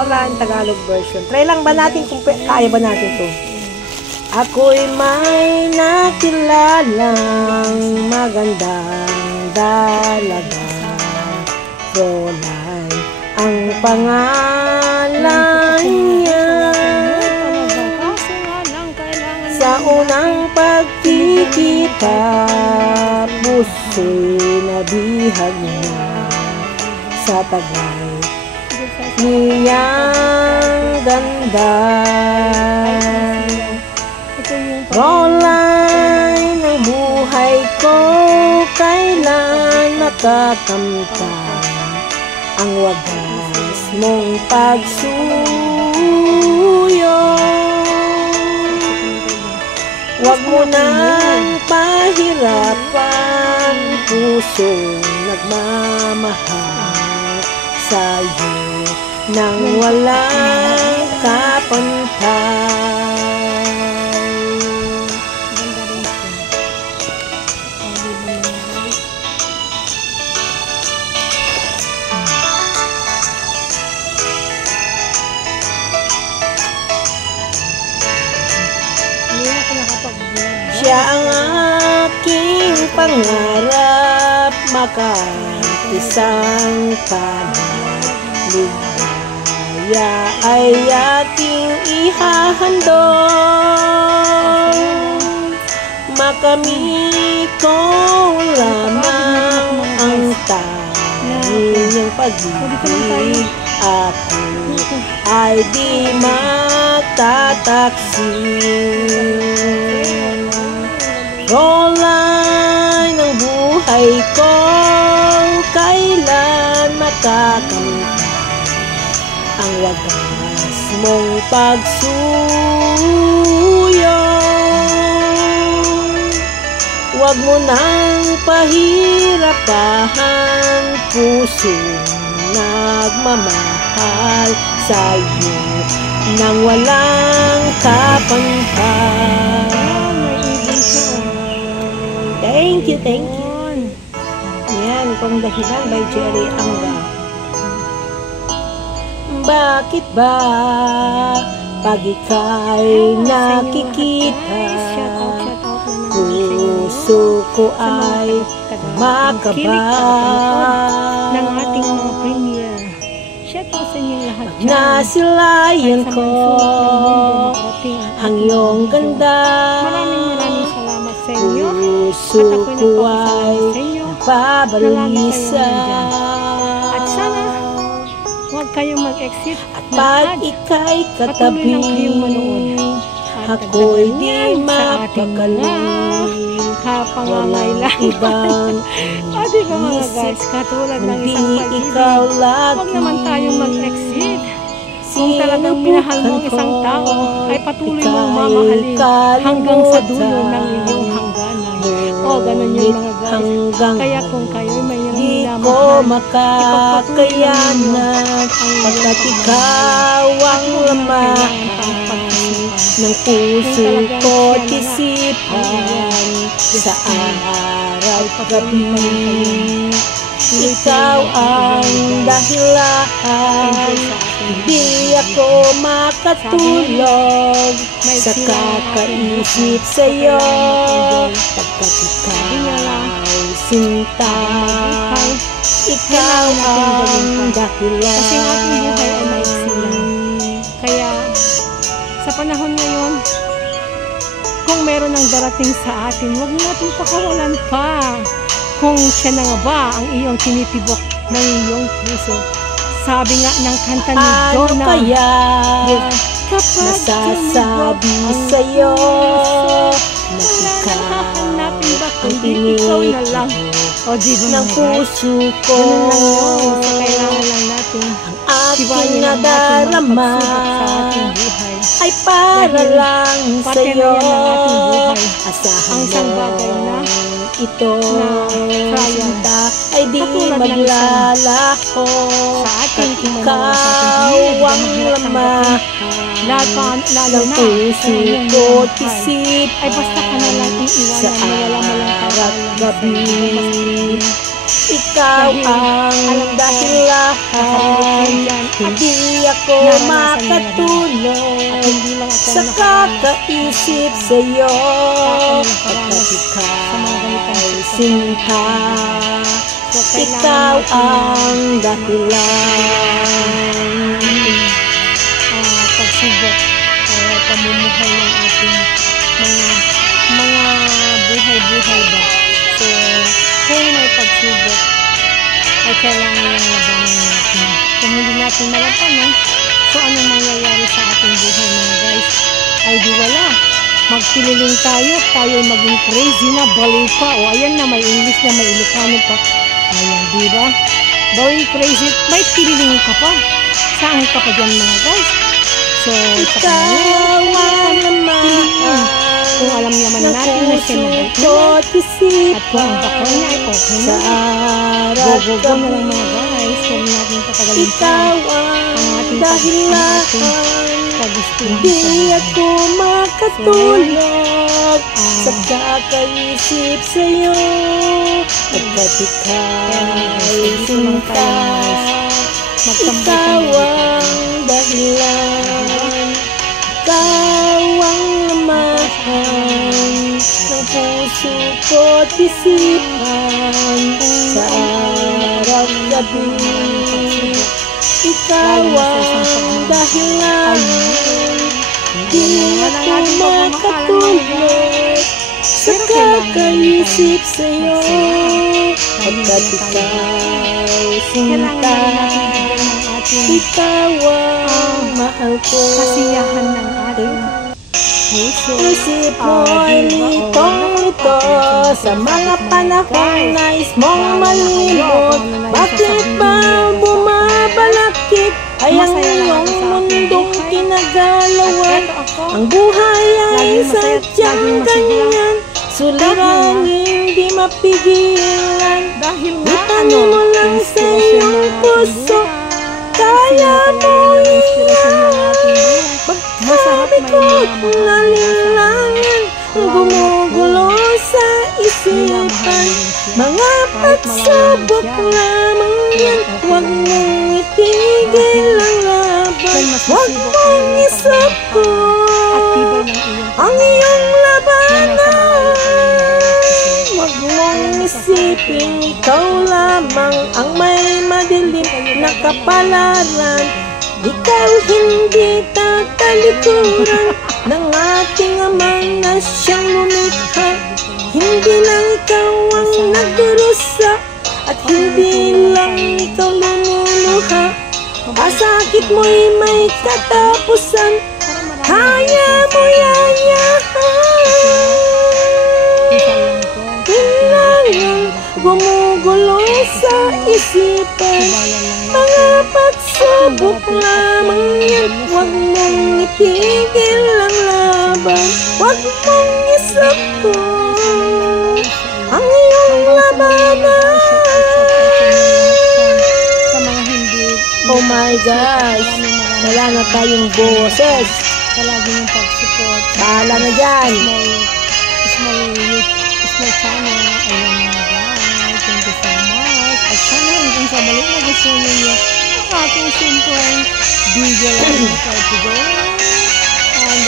Roland Tagalog version. Try lang ba natin kung kaya ba natin to? Ako'y may nakilalang magandang dalaga, Roland ang pangalan niya. Sa unang pagkikita, puso'y nabihag niya. Sa tagay niyang ganda, Roland ang buhay ko, kailan makakamtan ang wagas mong pagsuyo. Huwag mo nang pahirapan pusong nagmamahal sa'yo nang walang kapantay. Siya ang aking pangarap, makaisang panahligaya ay aking ihahandog. Makamit ko lamang ang tanging pag-ibig, ako ay di matataksin. Roland ang buhay ko, kailan makakamtan ang wagas mong pagsuyo. Huwag mo nang pahirapahan pusong nagmamahal sa'yo nang walang kapantay. Thank you, thank you. Yan, Kung Dahilan by Jerry Angga. Bakit ba pag ika'y nakikita, puso ko ay makaba ng ating mga premier. Shout out sa inyo lahat dyan. Nasilayan ko ang iyong ganda. Maraming salamat sa inyo. Puso ko ay pabalisa. At sana huwag kayong mag-exit. At pag ika'y katabi, ako'y di mapakali. Kapangangailangan. Ibang O diba mga guys, katulad ng isang pag-ibig, huwag naman tayong mag-exit. Kung talagang minahal mo ang isang tao, ay patuloy mong mamahalin hanggang sa dulo ng iyong hangganan. O ganun yun mga guys. Kaya kung kayo'y mayroong di minamahal, ko makakayanan pagkat ikaw ang laman ng puso ko't isipan. Sa araw gabi, ikaw ang dahilan. Hindi ako makatulog sa kakaisip sa'yo, pagkat ikaw sinta. Ikaw ang dahilan. kasi ang ating buhay ay maiksi lang. Kaya sa panahon ngayon, kung meron ang darating sa atin, huwag natin pakawalan pa. Kung siya na nga ba ang iyong tinitibok ng iyong puso. Sabi nga ng kanta ni Donna, ano kaya kapag nasasabi sa'yo na ikaw hahanapin ba ang kundi ikaw na lang. O di ba ng puso ko, ganun lang yun. So kailangan lang natin aking nadarama ay para lang sa'yo. Asahan ang isang bagay na ito kaya ay di maglalaho. sa ating Ikaw ang laman lalo ng na puso ko't isip ay basta ka na lang sa iiwanan na wala mo lang araw gabi. ikaw ang dahilan. Hindi ako makatulog sa kakaisip sa'yo, pagkat ika'y sinta. Ikaw ang dahilan. Pagsubok o pamumuhay ng ating mga buhay-buhay ba. So, kung may pagsubok, ay kailangan lang labanan natin. Kung hindi natin malabanan, so anong mangyayari sa ating buhay mga guys? Ay di wala. Magpililing tayo maging crazy na, baliw pa. O ayan na, may English na, may Ilocano pa. Ayan, di ba? Very crazy. May pililing ka pa. Saan ka pa dyan mga guys? So, ikaw ang naman. Kung alam naman natin na siya mabait naman. At kung ang bakla niya ay okay na. Go na lang mga guys. Huwag natin patagalin pa ang ating kagustuhan. Hindi ako makatulog sa kakaisip sa'yo, pagkat ika'y sinta. Ikaw ang dahilan, ikaw ang lamahan ng puso ko't isipan sa araw-gabi. Ikaw ang dahilan, hindi ako makatulog sa kakaisip sa'yo, pagkat ika'y sinta. Ikaw ang mahal ko. Kasiyahan ng ating puso. Isip mo'y litong-lito sa mga panahon nais mong malimot. Bakit ba bumabalakit ay ang iyong mundong kinagalawan? Ang buhay ay sadyang ganyan, suliraning di mapigilan. Itanin mo lang sa iyong puso, kaya mo iyan. Pagsabi ko't nalinlangan, gumugulo sa isipan. Mga pagsubok lamang yan, huwag mong itigil ang laban. Huwag mong isuko ang iyong labanan. Huwag mong isipin ikaw lamang ang may madilim na kapalaran. Ikaw hindi tatalikuran ng ating amang na siyang lumikha. Hindi lang ikaw ang nagdurusa at hindi lang ikaw lumuluha. Pasakit mo'y may katapusan, kaya mo yayahan. Kailangan gumugulo sa isipan. Mga pagsubok lamang yan, huwag mong itigil ang laban. Huwag mong isuko ang iyong labanan. Oh my gosh, wala na tayong boses. Palagi yung pag-support. Bahala na dyan. Small channel. Ayan mga guys. Thank you so much. At sana hanggang sa balik na gusto ninyo ang ating simple video lang for today. And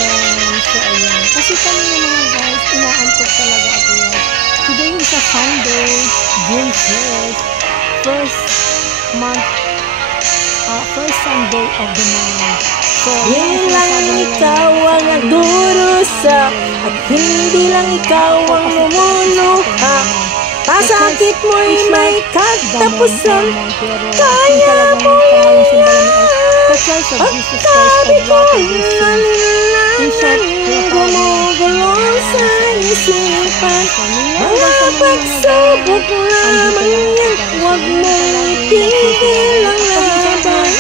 so ayan. Kasi kami ng mga guys, inaantok talaga ako yan. Today is a Sunday, June 1st. First Sunday of the month. So, Hindi lang ikaw ang nagdurusa at hindi lang ikaw ang lumuluha. Pasakit mo'y may katapusan, kaya mo yan. Pagsabi ko'y nalinlangan, gumugulo sa isipan. Mga pagsubok lamang yan, huwag mong itigil ang laban.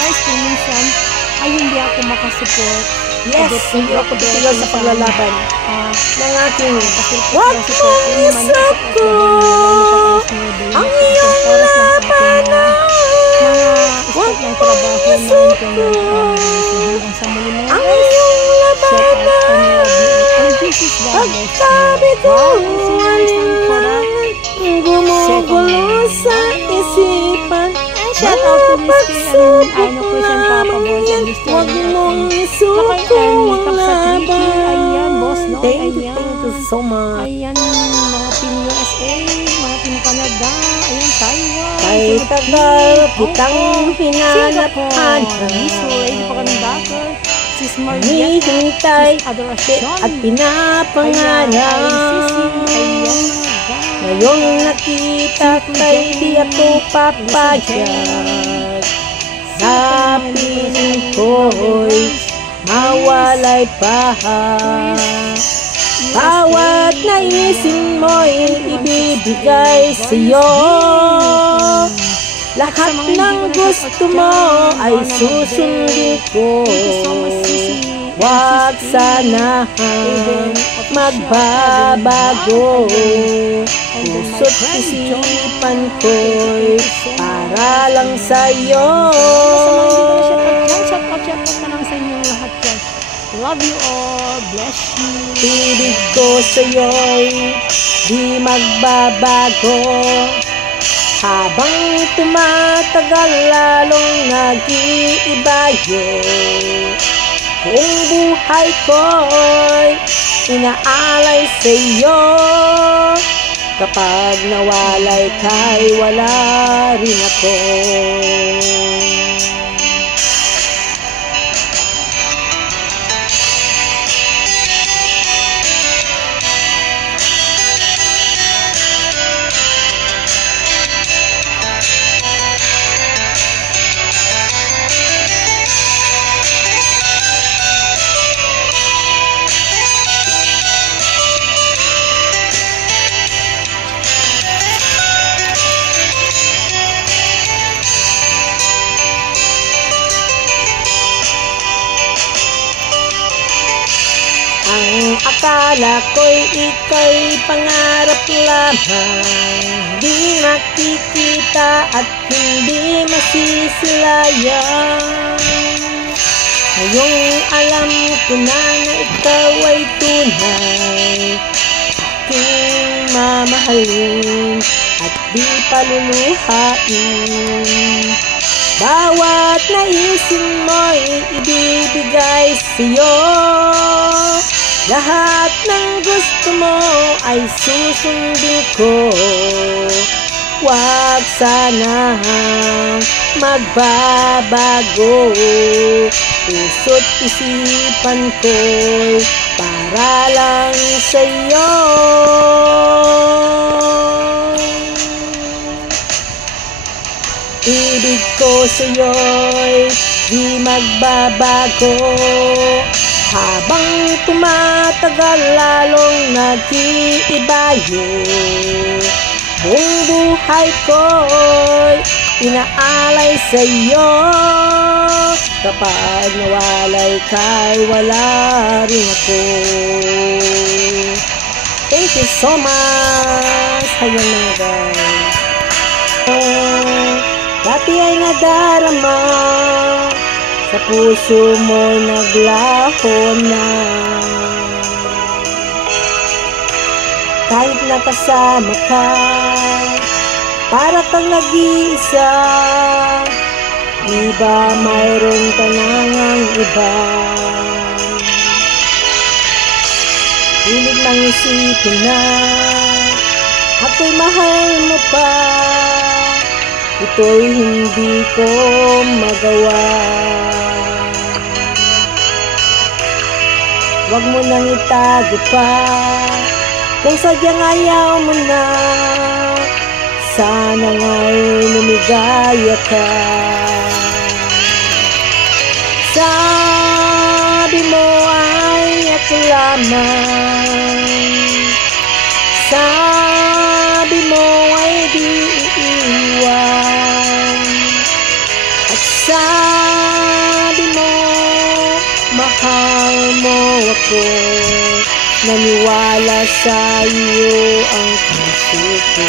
Ay hindi ako makasupport. Yes, hindi ako titigil sa paglalaban ng aking huwag mong isuko ang iyong labanan. Huwag mong isuko ang iyong labanan. Pagsabi ko alinlangan, gumugulo sa Miss Kay, ano po siya, Papa Boss, and Mr. Huwag mong isuko ang laban. Ayan, Boss Noy, Thank you ayan. so much. Ayan, mga Team USA, mga Team Canada, ayan, Taiwan, Kay tagal kitang hinanap Miss Lady Pakandaker, Sis Marietta, hinihintay Sis Adoracion, at pinapangarap. Ngayong nakita kay di ako papayag. Sa piling ko'y mawalay pa. Bawat naisin mo'y ibibigay sa'yo. Lahat ng gusto mo ay susundin ko. Huwag sana magbabago. Puso't isipan ko'y para lang sa'yo. Shout out na lang sa inyong lahat yan. Love you all. Bless you. Ibig ko sa'yo'y di magbabago. Habang tumatagal lalong nag-iiba yun. Buong buhay ko'y inaalay sa'yo. Kapag nawalay ka'y wala rin ako. Ang akala ko'y ika'y pangarap lamang, di nakikita at hindi masisilayan. Ngayong alam ko na ikaw ay tunay, aking mamahalin at di paluluhain. Bawat naisin mo'y ibibigay sa'yo. Lahat ng gusto mo ay susundin ko. Huwag sana magbabago. Puso't isipan ko'y para lang sa'yo. Ibig ko sa'yo'y di magbabago. Habang tumatagal lalong nag-iiba yun. Buong buhay ko'y inaalay sa'yo. Kapag nawalay ka'y wala rin ako. Thank you so much. Ayan mga guys. Dati ay nadarama, sa puso mo naglaho na. Kahit nakasama ka, para kang nag-iisa. Di ba mayroon ka nang iba? Hilig nang isipin na ako'y mahal mo pa. Ito'y hindi ko magawa. Huwag mo nang itago pa, kung sadyang ayaw mo na. Sana nga'y lumigaya ka. Sabi mo ay ako lamang. Sabi mo ay di iiwan. At sabi mo mahal mo ako. Naniwala sa iyo ang puso ko.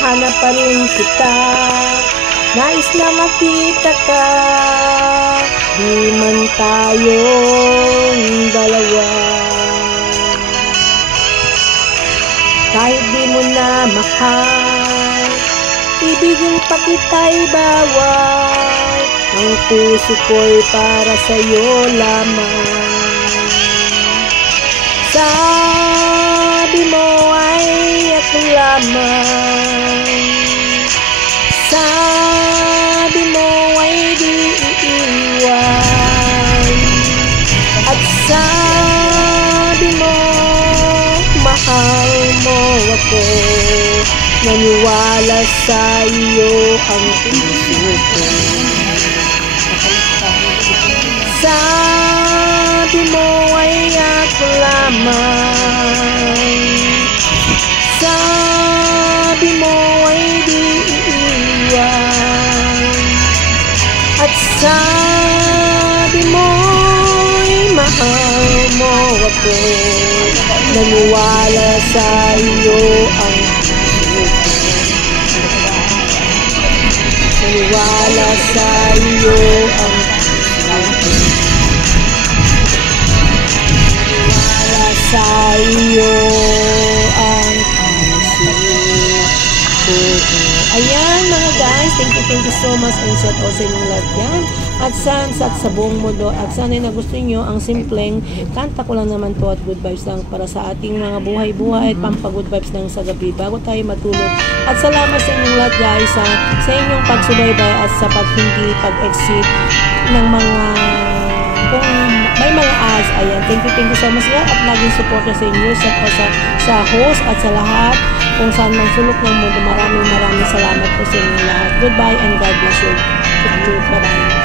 hinahanap pa rin kita. Nais na makita ka, di man tayong dalawa. Kahit di mo na mahal, ibigin pa kita'y bawal. Ang puso ko'y para sa'yo lamang. Sabi mo ay ako lamang. Sabi mo ay di iiwan. At sabi mo mahal mo ako. Naniwala sa iyo ang puso ko. Sabi mo ay ako lamang. Sabi mo ay di iiwan. At sabi mo'y mahal mo ako. Naniwala sa iyo ang puso ko. Naniwala sa iyo ang puso ko. Naniwala sa iyo ang puso ko. Ayan mga guys, thank you so much and shout out sa inyong lahat yan. At sa buong mundo, at sana'y nagustuhan nyo ang simpleng kanta ko lang naman to at good vibes lang para sa ating mga buhay-buhay at pampagood vibes lang sa gabi bago tayo matulog. At salamat sa inyong lahat guys sa inyong pagsubaybay at sa pag-exit ng mga kung may mga ads. Ayan, thank you so much lang at laging support sa inyo sa host at sa lahat kung saan mang sulok ng mundo. Maraming salamat po sa inyo lahat. Goodbye and God bless you. Bye-bye.